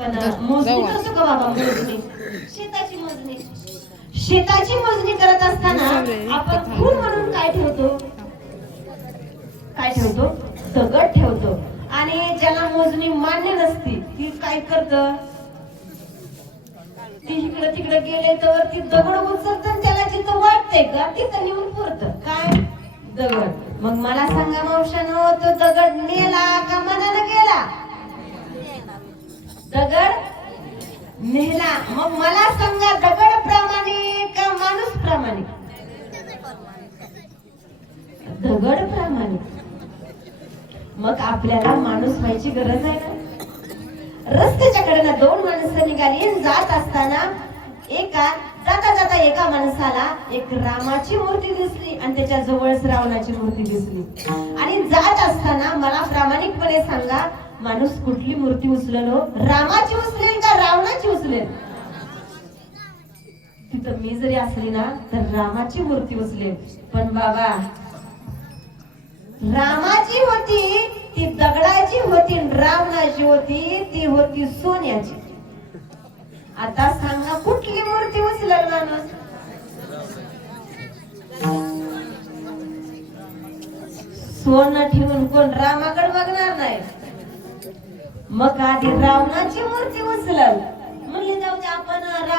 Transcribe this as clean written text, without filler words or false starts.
पण मोजणी करतो का बाबा? मोजणी, शेताची मोजणी. शेताची मोजणी करत असताना आपण खून म्हणून काय ठेवतो? काय ठेवतो? दगड ठेवतो. आणि ज्याला मोजणी मान्य नसती ती काय करत? ती इकडे तिकडे गेले तर ती दगड उचलत, त्याला जिथं वाटतंय का तिथं नेऊन पुरत. काय? दगड. मग मला सांगा मावशानो, तो दगड नेला का मनानं गेला? दगड नेला. मग मला सांगा, दगड प्रामाणिक का माणूस प्रामाणिक? दगड प्रामाणिक. मग आपल्याला माणूस व्हायची गरज आहे ना? रस्त्याच्या कडेला दोन माणसं निघाली, जात असताना जाता जाता एका माणसाला एक रामाची मूर्ती दिसली आणि त्याच्या जवळच रावणाची मूर्ती दिसली. आणि जात असताना मला प्रामाणिकपणे सांगा, माणूस कुठली मूर्ती उचलेल? रामाची उचलेल का रावणाची उचलेल? तिथं मी जरी असली ना तर रामाची मूर्ती उचलेल. पण बाबा, रामाची होती ती दगडाची होती, रावणाची होती ती होती सोन्याची. आता सांगा कुठली मूर्ती उचलेल माणूस? सोनं ठेवून कोण रामाकडे बघणार नाही. मग आधी रावणाची मूर्ती उचलल. म्हणजे जाऊ दे, आपण राम